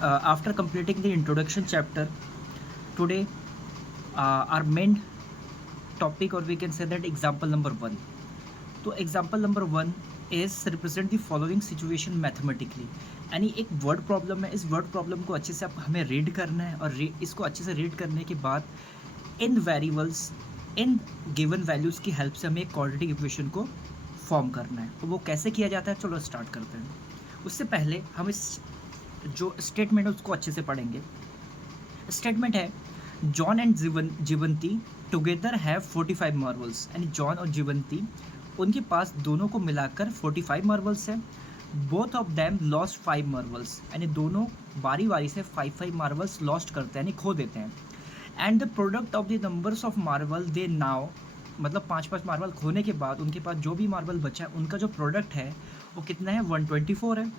After completing the introduction chapter, today our main topic, or we can say that example number 1. तो example number 1 is represent the following situation mathematically, यानी एक word problem है। इस word problem को अच्छे से आप हमें रीड करना है, और इसको अच्छे से रीड करने के बाद इन वेरिएबल्स, इन गिवन वैल्यूज़ की हेल्प से हमें एक क्वाड्रेटिक इक्वेशन को फॉर्म करना है। तो वो कैसे किया जाता है, चलो स्टार्ट करते हैं। उससे पहले हम इस जो स्टेटमेंट है उसको अच्छे से पढ़ेंगे। स्टेटमेंट है John and Jivanti together have 45 marbles, यानी जॉन और जीवंती उनके पास दोनों को मिलाकर 45 मार्बल्स है। Both of them lost 5 marbles, यानी दोनों बारी बारी से 5 मार्बल्स लॉस्ट करते हैं, यानी खो देते हैं। And the product of the numbers of marble they now, मतलब 5 मार्बल खोने के बाद उनके पास जो भी मार्बल बचा है उनका जो प्रोडक्ट है वो कितना है, 124 है।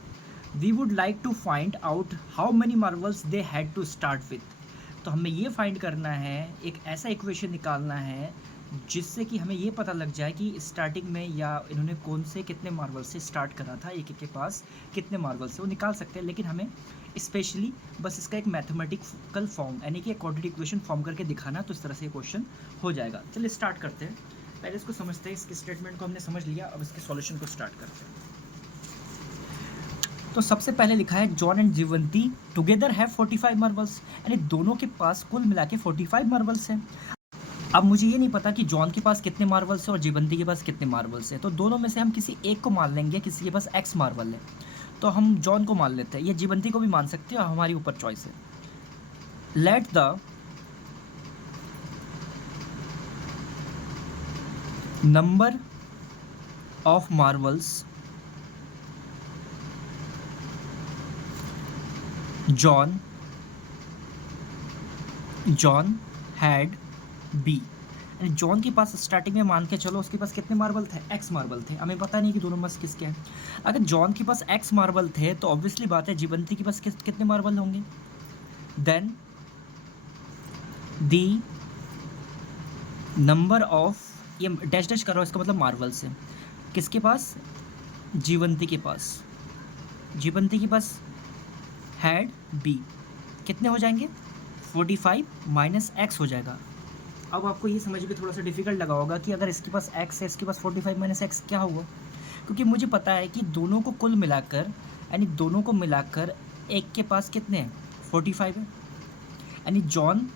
We would like to find out how many marbles they had to start with. तो हमें ये फाइंड करना है, एक ऐसा इक्वेशन निकालना है जिससे कि हमें ये पता लग जाए कि स्टार्टिंग में या इन्होंने कौन से कितने मार्बल से स्टार्ट करा था, एक के पास कितने मार्बल से, वो निकाल सकते हैं। लेकिन हमें स्पेशली बस इसका एक मैथमेटिकल फॉर्म, यानी कि एक क्वाड्रेटिक इक्वेशन फॉर्म करके दिखाना, तो इस तरह से क्वेश्चन हो जाएगा। चलिए स्टार्ट करते हैं। पहले इसको समझते हैं, इसके स्टेटमेंट को हमने समझ लिया, अब इसके सॉल्यूशन को स्टार्ट करते हैं। तो सबसे पहले लिखा है John and Jivanti together have 45 marbles, यानी दोनों के पास कुल मिला के 45 मार्बल्स हैं। अब मुझे ये नहीं पता कि जॉन के पास कितने मार्बल्स है और जीवंती के पास कितने मार्बल्स है, तो दोनों में से हम किसी एक को मान लेंगे। किसी के पास एक्स मार्बल है तो हम जॉन को मान लेते हैं, ये जीवंती को भी मान सकते हैं, हमारी ऊपर चॉइस है। Let the number of marbles John had be, यानी जॉन के पास स्टार्टिंग में मान के चलो उसके पास कितने मार्बल थे, एक्स मार्बल थे। हमें पता नहीं कि दोनों में से किसके हैं। अगर जॉन के पास एक्स मार्बल थे तो ऑब्वियसली बात है जीवंती के पास कितने मार्बल होंगे। देन दी नंबर ऑफ, ये डैश डैश करो, इसका मतलब मार्बल्स है किसके पास, जीवंती के पास हैड बी, कितने हो जाएंगे, 45 माइनस एक्स हो जाएगा। अब आपको ये समझ में थोड़ा सा डिफिकल्ट लगा होगा कि अगर इसके पास एक्स है, इसके पास 45 माइनस एक्स क्या होगा, क्योंकि मुझे पता है कि दोनों को कुल मिलाकर, यानी दोनों को मिलाकर एक के पास कितने हैं, 45 है। यानी जॉन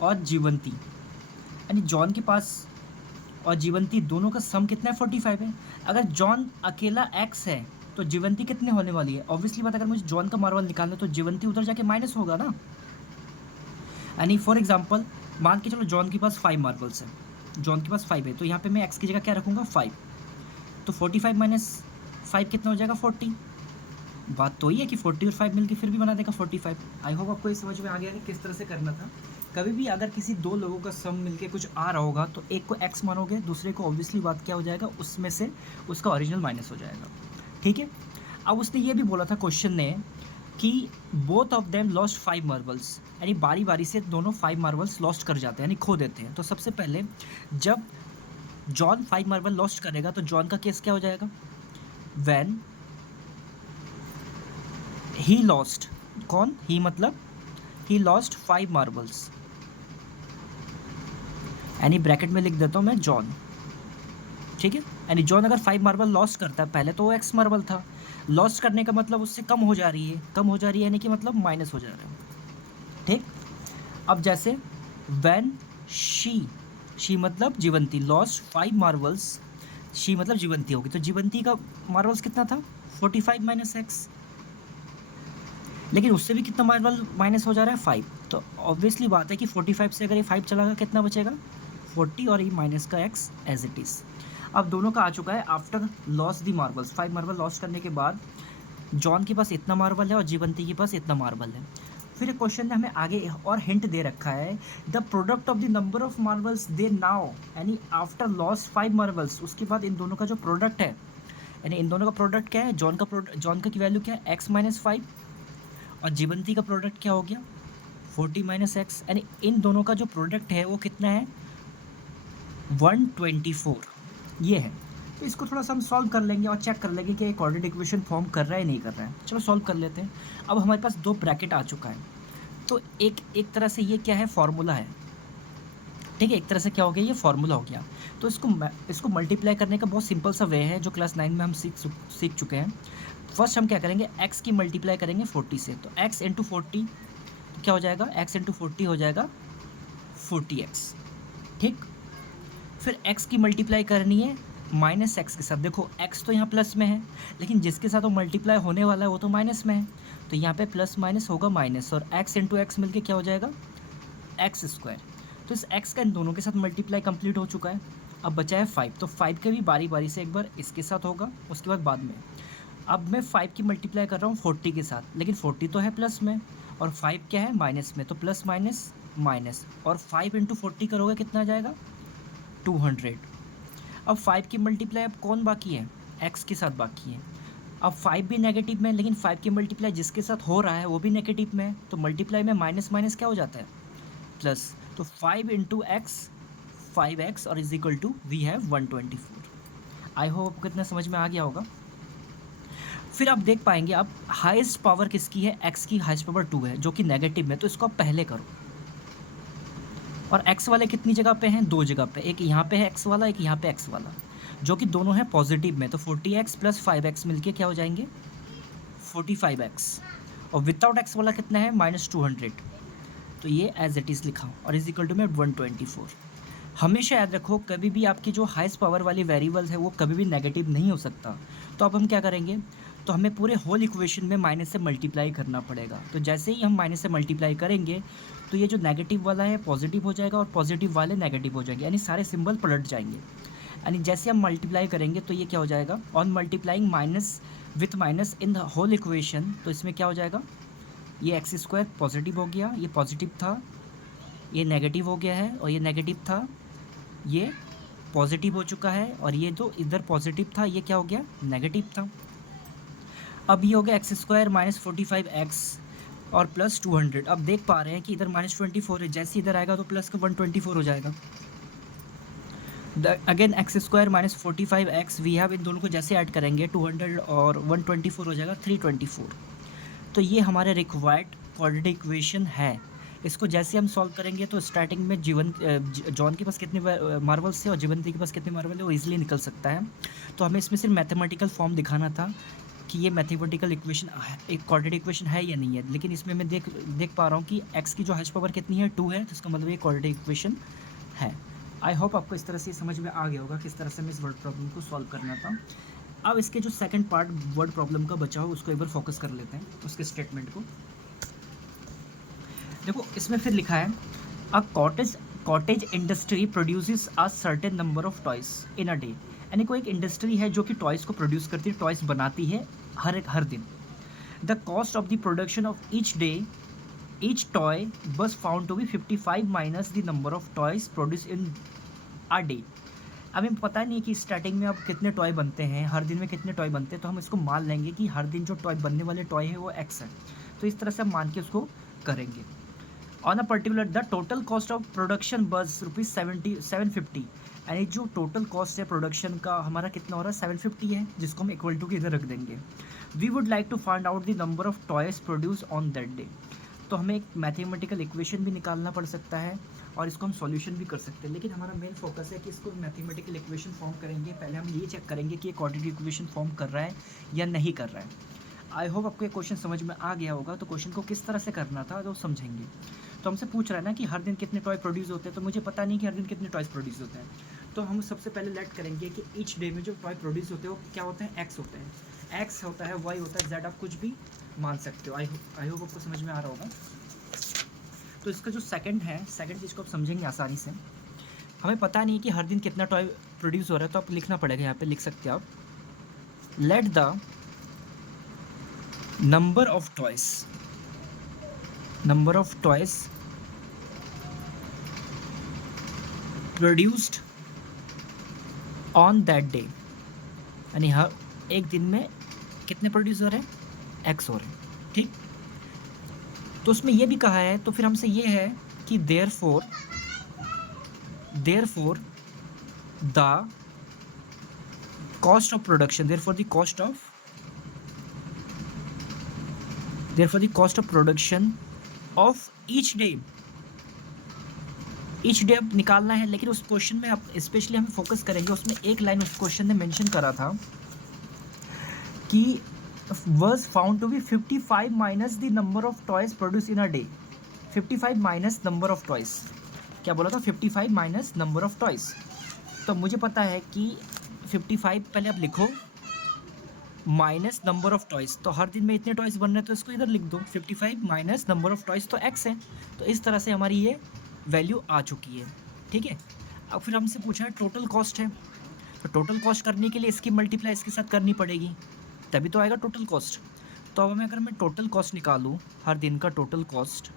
और जीवंती, यानी जॉन के पास और जीवंती दोनों का सम कितना है, 45 है। अगर जॉन अकेला एक्स है तो जीवंती कितने होने वाली है, ऑब्वियसली बात, अगर मुझे जॉन का मार्बल निकालना है तो जीवंती उधर जाके माइनस होगा ना। यानी फॉर एग्जांपल मान के चलो जॉन के पास 5 मार्बल्स है, जॉन के पास 5 है, तो यहाँ पे मैं एक्स की जगह क्या रखूँगा, 5। तो 45 माइनस 5 कितना हो जाएगा, 40। बात तो ही है कि 40 और 5 मिलके फिर भी बना देगा 45। आई होप आपको ये समझ में आ गया कि किस तरह से करना था। कभी भी अगर किसी दो लोगों का सम मिलके कुछ आ रहा होगा तो एक को एक्स मानोगे, दूसरे को ऑब्वियसली बात क्या हो जाएगा, उसमें से उसका ओरिजिनल माइनस हो जाएगा। ठीक है। अब उसने ये भी बोला था क्वेश्चन ने कि both of them lost 5 marbles, यानी बारी बारी से दोनों 5 मार्बल्स लॉस्ट कर जाते हैं, यानी खो देते हैं। तो सबसे पहले जब जॉन 5 मार्बल लॉस्ट करेगा तो जॉन का केस क्या हो जाएगा, व्हेन ही लॉस्ट, कौन ही, मतलब ही लॉस्ट 5 मार्बल्स, यानी ब्रैकेट में लिख देता हूँ मैं जॉन। ठीक है। यानी जॉन अगर 5 मार्बल लॉस्ट करता है, पहले तो वो एक्स मार्बल था, लॉस्ट करने का मतलब उससे कम हो जा रही है, यानी कि मतलब माइनस हो जा रहा है। ठीक। अब जैसे व्हेन शी मतलब जीवंती लॉस्ट 5 मार्बल्स, शी मतलब जीवंती होगी, तो जीवंती का मार्बल्स कितना था, 45 माइनस एक्स, लेकिन उससे भी कितना मार्बल माइनस हो जा रहा है, 5। तो ऑब्वियसली बात है कि 45 से अगर ये 5 चला गया कितना बचेगा, 40, और ये माइनस का एक्स एज इट इज़। अब दोनों का आ चुका है आफ्टर लॉस दी मार्बल्स, 5 मार्बल लॉस करने के बाद जॉन के पास इतना मार्बल है और जीवंती के पास इतना मार्बल है। फिर क्वेश्चन ने हमें आगे और हिंट दे रखा है, the product of the number of marbles they now, यानी आफ्टर लॉस 5 मार्बल्स, उसके बाद इन दोनों का जो प्रोडक्ट है, यानी इन दोनों का प्रोडक्ट क्या है, जॉन का की वैल्यू क्या है, एक्स माइनस 5, और जीवंती का प्रोडक्ट क्या हो गया, 40 माइनस एक्स, यानी इन दोनों का जो प्रोडक्ट है वो कितना है, 124, ये है। तो इसको थोड़ा सा हम सॉल्व कर लेंगे और चेक कर लेंगे कि ये क्वाड्रेटिक इक्वेशन फॉर्म कर रहा है नहीं कर रहा है। चलो सॉल्व कर लेते हैं। अब हमारे पास दो ब्रैकेट आ चुका है, तो एक तरह से ये क्या है, फॉर्मूला है, ठीक है। एक तरह से क्या हो गया, ये फार्मूला हो गया। तो इसको मल्टीप्लाई करने का बहुत सिंपल सा वे है जो क्लास 9 में हम सीख चुके हैं। फर्स्ट हम क्या करेंगे, x की मल्टीप्लाई करेंगे 40 से, तो x इंटू 40 तो क्या हो जाएगा, x इंटू 40 हो जाएगा 40x, ठीक। फिर x की मल्टीप्लाई करनी है माइनस एक्स के साथ। देखो x तो यहाँ प्लस में है, लेकिन जिसके साथ वो मल्टीप्लाई होने वाला है वो तो माइनस में है, तो यहाँ पे प्लस माइनस होगा माइनस, और x इंटू एक्स मिल क्या हो जाएगा, एक्स स्क्वायर। तो इस x का इन दोनों के साथ मल्टीप्लाई कंप्लीट हो चुका है। अब बचा है 5, तो 5 का भी बारी बारी से एक बार इसके साथ होगा, उसके बाद में। अब मैं 5 की मल्टीप्लाई कर रहा हूँ 40 के साथ, लेकिन 40 तो है प्लस में और 5 क्या है माइनस में, तो प्लस माइनस माइनस, और 5 इंटू 40 करोगे कितना आ जाएगा, 200। अब 5 की मल्टीप्लाई अब कौन बाकी है, x के साथ बाकी है। अब 5 भी नेगेटिव में, लेकिन 5 की मल्टीप्लाई जिसके साथ हो रहा है वो भी नेगेटिव में है, तो मल्टीप्लाई में माइनस माइनस क्या हो जाता है, प्लस। तो 5 इंटू एक्स 5x और is equal to we have 124। I hope आपको कितना समझ में आ गया होगा। फिर आप देख पाएंगे, अब हाईएस्ट पावर किसकी है, x की हाईएस्ट पावर 2 है जो कि नेगेटिव में, तो इसको आप पहले करो। और x वाले कितनी जगह पे हैं, दो जगह पे, एक यहाँ पे है x वाला, एक यहाँ पे x वाला, जो कि दोनों है पॉजिटिव में, तो 40x प्लस 5x मिलके क्या हो जाएंगे, 45x। और विदाउट x वाला कितना है, -200, तो ये एज इट इज़ लिखा और इज इक्वल टू में 124। हमेशा याद रखो, कभी भी आपकी जो हाईएस्ट पावर वाली वेरिएबल्स है वो कभी भी नेगेटिव नहीं हो सकता। तो अब हम क्या करेंगे, तो हमें पूरे होल इक्वेशन में माइनस से मल्टीप्लाई करना पड़ेगा। तो जैसे ही हम माइनस से मल्टीप्लाई करेंगे तो ये जो नेगेटिव वाला है पॉजिटिव हो जाएगा और पॉजिटिव वाले नेगेटिव हो जाएंगे, यानी सारे सिंबल पलट जाएंगे। यानी जैसे हम मल्टीप्लाई करेंगे तो ये क्या हो जाएगा, on multiplying minus with minus in the whole equation, तो इसमें क्या हो जाएगा, ये एक्स स्क्वायर पॉजिटिव हो गया, ये पॉजिटिव था, ये नेगेटिव हो गया है, और ये नेगेटिव था, ये पॉजिटिव हो चुका है, और ये जो इधर पॉजिटिव था ये क्या हो गया, नेगेटिव था। अब ये हो गया एक्स स्क्वायर माइनस 45x और प्लस 200। अब देख पा रहे हैं कि इधर -24 है, जैसे इधर आएगा तो प्लस का 124 हो जाएगा। Again x square minus 45x, we have, इन दोनों को जैसे ऐड करेंगे 200 और 124 हो जाएगा 324। तो ये हमारे रिक्वायर्ड क्वाड्रेटिक इक्वेशन है। इसको जैसे हम सॉल्व करेंगे तो स्टार्टिंग में जॉन के पास कितने मार्वल्स थे और जीवंती के पास कितने मार्वल है वो इजीली निकल सकता है। तो हमें इसमें सिर्फ मैथमेटिकल फॉर्म दिखाना था कि ये मैथमेटिकल इक्वेशन एक क्वाड्रेटिक इक्वेशन है या नहीं है, लेकिन इसमें मैं देख पा रहा हूँ कि x की जो हाईएस्ट पावर कितनी है, 2 है, तो इसका मतलब ये क्वाड्रेटिक इक्वेशन है। आई होप आपको इस तरह से समझ में आ गया होगा किस तरह से हमें इस वर्ड प्रॉब्लम को सॉल्व करना था। अब इसके जो सेकंड पार्ट वर्ड प्रॉब्लम का बचा हो उसको एक बार फोकस कर लेते हैं, उसके स्टेटमेंट को देखो। इसमें फिर लिखा है, a cottage industry produces a certain number of toys in a day. यानी कोई एक इंडस्ट्री है जो कि टॉयज़ को प्रोड्यूस करती है, टॉयज़ बनाती है हर दिन। The cost of the production of each toy was found to be 55 minus the number of toys produce in a day. हमें पता नहीं कि स्टार्टिंग में अब कितने टॉय बनते हैं, हर दिन में कितने टॉय बनते हैं, तो हम इसको मान लेंगे कि हर दिन जो टॉय बनने वाले टॉय है वो x है। तो इस तरह से हम मान के उसको करेंगे। On a particular the total cost of production बस ₹750, यानी जो टोटल कॉस्ट है प्रोडक्शन का हमारा कितना हो रहा है, 750 है, जिसको हम इक्वल टू के इधर रख देंगे। We would like to find out the number of toys produce on that day. तो हमें एक मैथमेटिकल इक्वेशन भी निकालना पड़ सकता है और इसको हम सॉल्यूशन भी कर सकते हैं, लेकिन हमारा मेन फोकस है कि इसको मैथमेटिकल इक्वेशन फॉर्म करेंगे। पहले हम ये चेक करेंगे कि ये क्वाड्रेटिक इक्वेशन फॉर्म कर रहा है या नहीं कर रहा है। आई होप आपको ये क्वेश्चन समझ में आ गया होगा। तो क्वेश्चन को किस तरह से करना था तो समझेंगे। तो हमसे पूछ रहा है ना कि हर दिन कितने टॉय प्रोड्यूस होते हैं, तो मुझे पता नहीं कि हर दिन कितने टॉयज प्रोड्यूस होते हैं। तो हम सबसे पहले लेट करेंगे कि ईच डे में जो टॉय प्रोड्यूस होते हैं वो क्या होते हैं, एक्स होते हैं, एक्स होता है, वाई होता है, जेड, आप कुछ भी मान सकते हो। आई होप आपको समझ में आ रहा होगा। तो इसका जो सेकंड चीज़ को आप समझेंगे आसानी से। हमें पता नहीं कि हर दिन कितना टॉय प्रोड्यूस हो रहा है, तो आप लिखना पड़ेगा, यहाँ पे लिख सकते हैं आप, late the number of toys produced on that day, यानी हर एक दिन में कितने प्रोड्यूस हो रहे हैं, एक्स हो रहे हैं, ठीक। तो उसमें ये भी कहा है, तो फिर हमसे ये है कि therefore the cost of production, therefore the cost of production of each day अब निकालना है। लेकिन उस क्वेश्चन में आप स्पेशली हम फोकस करेंगे, उसमें एक लाइन उस क्वेश्चन ने मेंशन करा था कि was found to be 55 minus the number of toys produced in a day। 55 minus number of toys, क्या बोला था? 55 माइनस नंबर ऑफ टॉयस। तो मुझे पता है कि 55 पहले आप लिखो माइनस नंबर ऑफ टॉयस, तो हर दिन में इतने टॉयस बन रहे हैं तो इसको इधर लिख दो। 55 माइनस नंबर ऑफ टॉयस तो x है, तो इस तरह से हमारी ये वैल्यू आ चुकी है। ठीक है, अब फिर हमसे पूछा है टोटल कॉस्ट है, तो टोटल कॉस्ट करने के लिए इसकी मल्टीप्लाई इसके साथ करनी पड़ेगी, तभी तो आएगा टोटल कॉस्ट। तो अब अगर मैं टोटल कॉस्ट निकालूँ, हर दिन का टोटल कॉस्ट,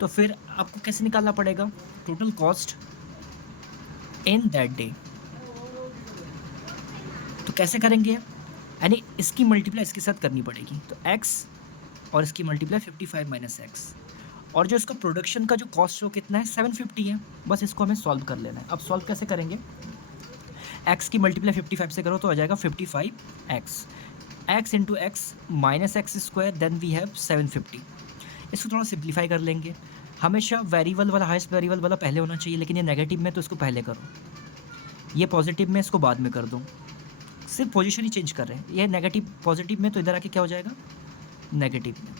तो फिर आपको कैसे निकालना पड़ेगा? Total cost in that day. तो कैसे करेंगे? यानी इसकी मल्टीप्लाई इसके साथ करनी पड़ेगी, तो x और इसकी मल्टीप्लाई 55 माइनस एक्स, और जो इसका प्रोडक्शन का जो कॉस्ट वो कितना है? 750 है। बस इसको हमें सॉल्व कर लेना है। अब सॉल्व कैसे करेंगे? x की मल्टीप्लाई 55 से करो तो आ जाएगा 55x, x into x minus x square, then we have 750। इसको थोड़ा सिंप्लीफाई कर लेंगे। हमेशा वेरिएबल वाला, हाईएस्ट वेरिएबल वाला पहले होना चाहिए, लेकिन ये नेगेटिव में तो इसको पहले करो, ये पॉजिटिव में इसको बाद में कर दो। सिर्फ पोजीशन ही चेंज कर रहे हैं, ये नेगेटिव पॉजिटिव में, तो इधर आके क्या हो जाएगा? नेगेटिव में।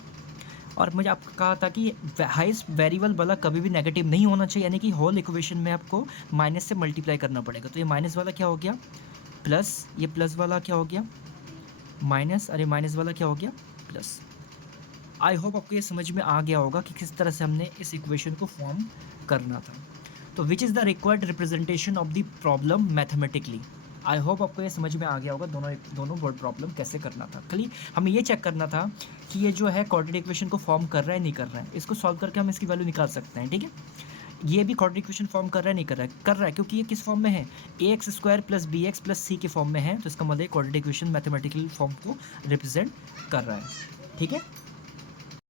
और मुझे आपको कहा था कि हाईएस्ट वेरिएबल वाला कभी भी नेगेटिव नहीं होना चाहिए, यानी कि होल इक्वेशन में आपको माइनस से मल्टीप्लाई करना पड़ेगा। तो ये माइनस वाला क्या हो गया? प्लस, ये प्लस वाला क्या हो गया? माइनस, अरे माइनस वाला क्या हो गया? प्लस। आई होप आपको ये समझ में आ गया होगा कि किस तरह से हमने इस इक्वेशन को फॉर्म करना था। तो which is the required representation of the problem mathematically. I hope आपको ये समझ में आ गया होगा दोनों वर्ड प्रॉब्लम कैसे करना था। खाली हमें ये चेक करना था कि ये जो है क्वाड्रेटिक इक्वेशन को फॉर्म कर रहा है नहीं कर रहा है। इसको सॉल्व करके हम इसकी वैल्यू निकाल सकते हैं। ठीक है, ये भी क्वाड्रेटिक इक्वेशन फॉर्म कर रहा है नहीं कर रहा है? कर रहा है, क्योंकि ये किस फॉर्म में है? ax square plus b x plus c के फॉर्म में है। तो इसका मतलब क्वाड्रेटिक इक्वेशन मैथमेटिकल फॉर्म को रिप्रेजेंट कर रहा है। ठीक है।